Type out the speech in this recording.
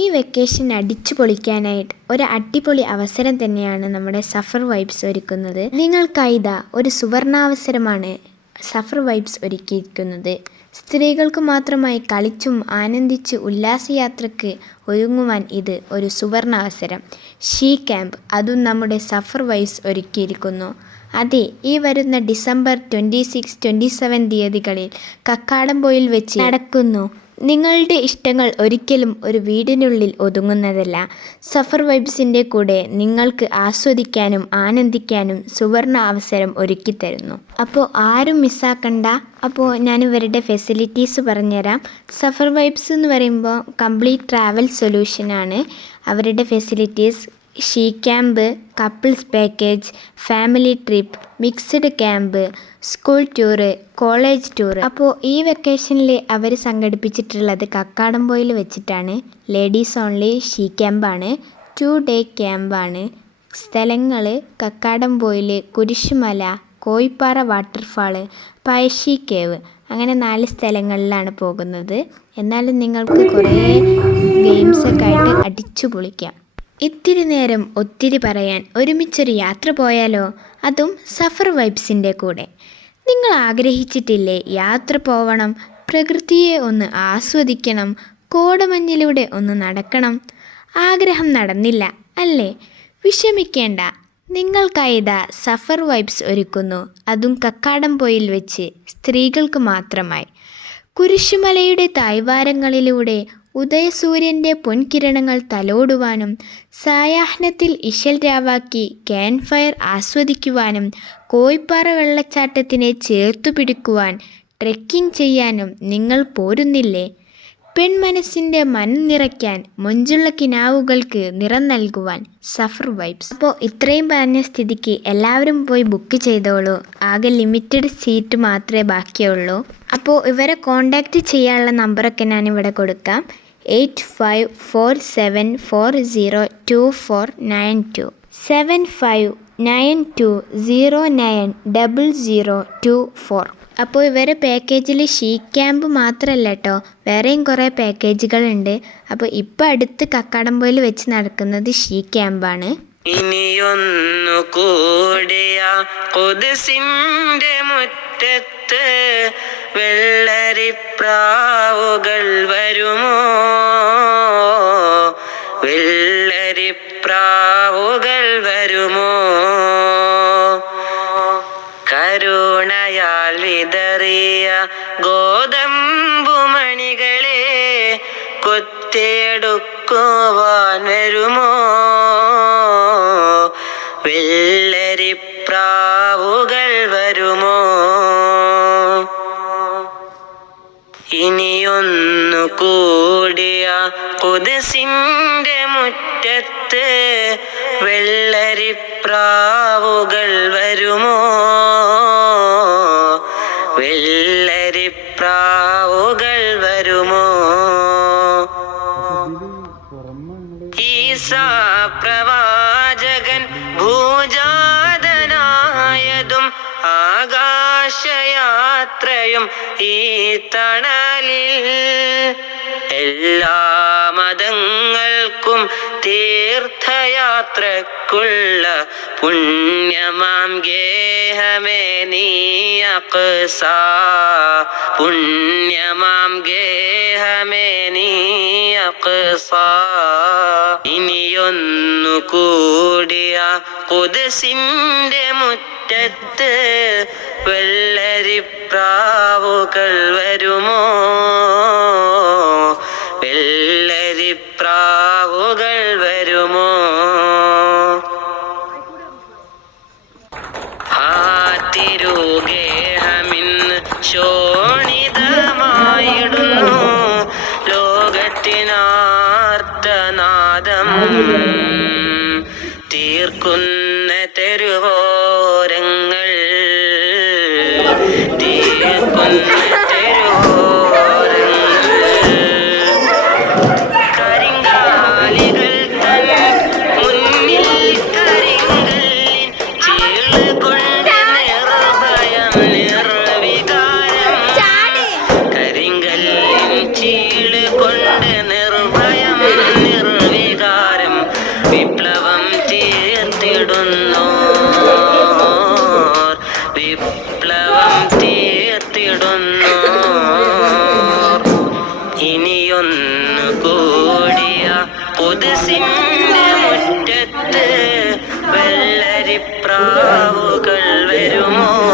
ഈ വെക്കേഷൻ അടിച്ചു പൊളിക്കാനായിട്ട് ഒരു അടിപൊളി അവസരം തന്നെയാണ് നമ്മുടെ സഫർ വൈബ്സ് ഒരുക്കുന്നത്. നിങ്ങൾക്കായിതാ ഒരു സുവർണാവസരമാണ് സഫർ വൈബ്സ് ഒരുക്കിയിരിക്കുന്നത്. സ്ത്രീകൾക്ക് മാത്രമായി കളിച്ചും ആനന്ദിച്ച് ഉല്ലാസയാത്രയ്ക്ക് ഒരുങ്ങുവാൻ ഇത് ഒരു സുവർണ അവസരം. ഷീ ക്യാമ്പ്, അതും നമ്മുടെ സഫർ വൈബ്സ് ഒരുക്കിയിരിക്കുന്നു. അതെ, ഈ വരുന്ന ഡിസംബർ 26, 27 തീയതികളിൽ കക്കാടംപൊയിൽ വെച്ച് നടക്കുന്നു. നിങ്ങളുടെ ഇഷ്ടങ്ങൾ ഒരിക്കലും ഒരു വീടിനുള്ളിൽ ഒതുങ്ങുന്നതല്ല. സഫർ വൈബ്സിൻ്റെ കൂടെ നിങ്ങൾക്ക് ആസ്വദിക്കാനും ആനന്ദിക്കാനും സുവർണ അവസരം ഒരുക്കിത്തരുന്നു. അപ്പോൾ ആരും മിസ്സാക്കണ്ട. അപ്പോൾ ഞാൻ ഇവരുടെ ഫെസിലിറ്റീസ് പറഞ്ഞുതരാം. സഫർ വൈബ്സ് എന്ന് പറയുമ്പോൾ കംപ്ലീറ്റ് ട്രാവൽ സൊല്യൂഷനാണ്. അവരുടെ facilities she camp, couples package, family trip, mixed camp, school tour, college tour. അപ്പോൾ ഈ വെക്കേഷനിൽ അവർ സംഘടിപ്പിച്ചിട്ടുള്ളത് കക്കാടംപൊയിൽ വെച്ചിട്ടാണ്. ലേഡീസ് ഓൺലി ഷീ ക്യാമ്പാണ്. 2 ഡേ ക്യാമ്പാണ്. സ്ഥലങ്ങൾ കക്കാടംപൊയിൽ, കുരിശുമല, കോയിപ്പാറ വാട്ടർഫാള്, പഴശ്ശി കേവ്, അങ്ങനെ 4 സ്ഥലങ്ങളിലാണ് പോകുന്നത്. എന്നാലും നിങ്ങൾക്ക് കുറേ ഗെയിംസൊക്കെ ആയിട്ട് അടിച്ചു പൊളിക്കാം. ഇത്തിരി നേരം ഒത്തിരി പറയാൻ ഒരുമിച്ചൊരു യാത്ര പോയാലോ? അതും സഫർ വൈബ്സിൻ്റെ കൂടെ. നിങ്ങൾ ആഗ്രഹിച്ചിട്ടില്ലേ യാത്ര പോവണം, പ്രകൃതിയെ ഒന്ന് ആസ്വദിക്കണം, കോടമഞ്ഞിലൂടെ ഒന്ന് നടക്കണം? ആഗ്രഹം നടന്നില്ല അല്ലേ? വിഷമിക്കേണ്ട. നിങ്ങൾക്കായിതാ സഫർ വൈബ്സ് ഒരുക്കുന്നു. അതും കക്കാടംപൊയിൽ വെച്ച് സ്ത്രീകൾക്ക് മാത്രമായി. കുരിശുമലയുടെ താഴ്വാരങ്ങളിലൂടെ ഉദയസൂര്യൻ്റെ പൊൻകിരണങ്ങൾ തലോടുവാനും സായാഹ്നത്തിൽ ഇശൽ രാവാക്കി ക്യാമ്പ് ഫയർ ആസ്വദിക്കുവാനും കോയിപ്പാറ വെള്ളച്ചാട്ടത്തിനെ ചേർത്തു പിടിക്കുവാൻ ട്രെക്കിംഗ് ചെയ്യാനും നിങ്ങൾ പോരുന്നില്ലേ? പെൺമനസ്സിൻ്റെ നിറയ്ക്കാൻ, മൊഞ്ചുള്ള കിനാവുകൾക്ക് നിറം നൽകുവാൻ സഫർ വൈബ്സ്. അപ്പോൾ ഇത്രയും പറഞ്ഞ സ്ഥിതിക്ക് എല്ലാവരും പോയി ബുക്ക് ചെയ്തോളൂ. ആകെ ലിമിറ്റഡ് സീറ്റ് മാത്രമേ ബാക്കിയുള്ളൂ. അപ്പോൾ ഇവരെ കോൺടാക്റ്റ് ചെയ്യാനുള്ള നമ്പറൊക്കെ ഞാനിവിടെ കൊടുക്കാം. 8547402492 7592090024. അപ്പോൾ ഇവരെ പാക്കേജിൽ ഷീ ക്യാമ്പ് മാത്രമല്ല കേട്ടോ, വേറെയും കുറേ പാക്കേജുകളുണ്ട്. അപ്പോൾ ഇപ്പം അടുത്ത് കക്കാടംപൊയിൽ വെച്ച് നടക്കുന്നത് ഷീ ക്യാമ്പാണ്. ഇനിയൊന്നു കൂടിയ ഖുദ്സിന്റെ മുറ്റത്ത് വെള്ളരിപ്രാവുകൾ വരുമോ? വെള്ളരിപ്രാവുകൾ വരുമോ? കരുണയാൽ വിതറിയ ഗോതമ്പുമണികളെ കൊത്തിയെടുക്കുവാൻ വരുമോ? വെള്ളരിപ്രാവുകൾ വരുമോ? ഇനിയൊന്നു കൂടിയ ഖുദ്സിന്റെ മുറ്റത്ത് വെള്ളരിപ്രാവുകൾ വരുമോ? വെള്ളരിപ്രാവുകൾ വരുമോ? ഈസാ പ്രവാചകൻ ഭൂജാതനായതും ആകാശയാത്രയും ഈ തണലിൽ. എല്ലാ മതങ്ങൾക്കും തീർത്ഥയാത്രക്കുള്ള പുണ്യമാം ഗേഹമേ നീ അഖ്സ. പുണ്യമാം ഗേഹമേ നീ അഖ്സ. ഇനിയൊന്നു കൂടിയ ഖുദ്സിന്റെ മുറ്റത്ത് വെള്ളരിപ്രാവുകൾ വരുമോ? വെള്ളരിപ്രാവുകൾ വരുമോ? ആ തിരുഗേഹമിന്ന് ശോണിതമായിടുന്നു ലോകത്തിനാർത്തനാദം തീർക്കുന്ന തെരുവോരങ്ങൾ. തീർക്കുന്ന കരിങ്കാലികൾ തൻ മുന്നിൽ കരിങ്കല്ലിൻ ചീള് കൊണ്ട് നിർഭയം നിർവികാരം. കരിങ്കല്ലിൻ ചീള് കൊണ്ട് നിർഭയം തേടുന്നു. ഇനിയൊന്നു കൂടിയ പുതുസിന്റെ മുറ്റത്ത് വെള്ളരിപ്രാവുകൾ വരുമോ?